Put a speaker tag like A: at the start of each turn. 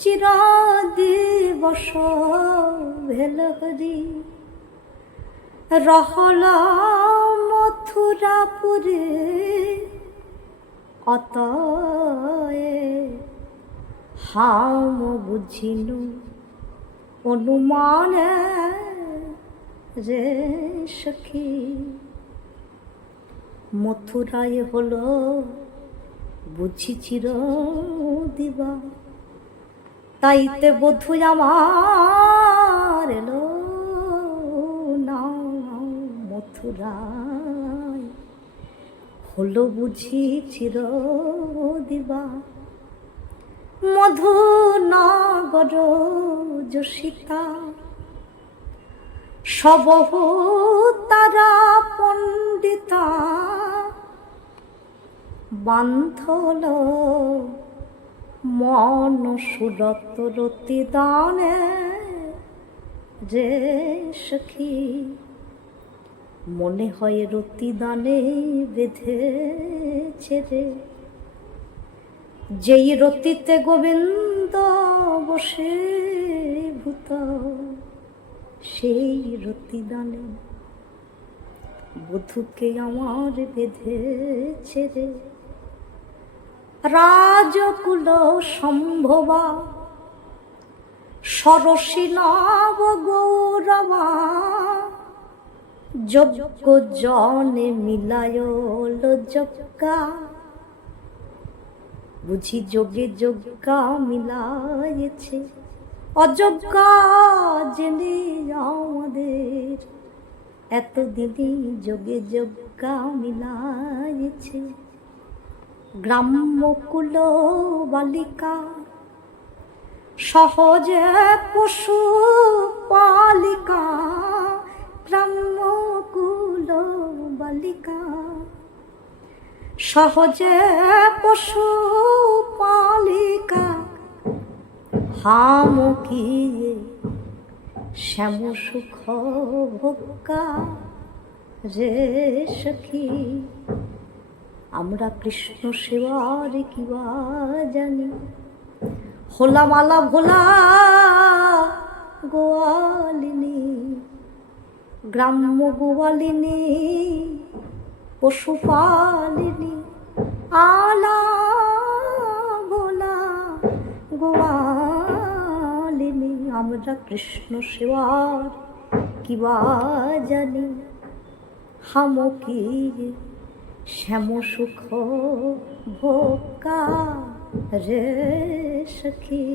A: চিরাদিবস ভেলহরি রহল মথুরাপুরে অতয়ে হাম বুঝিনু, অনুমান রে সখী। মথুরায় হলো বুঝি চির দিবা তাইতে বধু আমার এলো না, মথুরায়। হলো বুঝি চির দিবা মধু নগর যশিতা। সবহু তারা পণ্ডিতা। বান্ধল মন সুরত রতি দানে রে সখী। মনে হয় রতি দানে বেঁধেছে রে। যেই রতিতে গোবিন্দ বসে ভূত, সেই রতি দানে বধুকে আমার বেঁধেছে রে। রাজকুল সম্ভবা। সরসী নব গৌরবা যজ্ঞ জনে মিলায় যজ্ঞা বুঝি যোগে যজ্ঞা মিলাইছে অযোগ্যা জেনে আমাদের। এতদিনই যোগে যজ্ঞা মিলাইছে গ্রাম্যকুল বালিকা সহজে পশু পালিকা। গ্রাম্যকুল বালিকা সহজে পশু পালিকা। হাম কি শ্যাম সুখ ভোক্কা রে সখী। আমরা কৃষ্ণ সেবার কিবা জানি? হোলা মালা, ভোলা গোয়ালিনী, গ্রাম্য গোয়ালিনী, পশুপালিনী, আলা ভোলা গোয়ালিনী, আমরা কৃষ্ণ সেবার কিবা জানি? হামকি শ্যাম সুখ ভোকা রে সখী।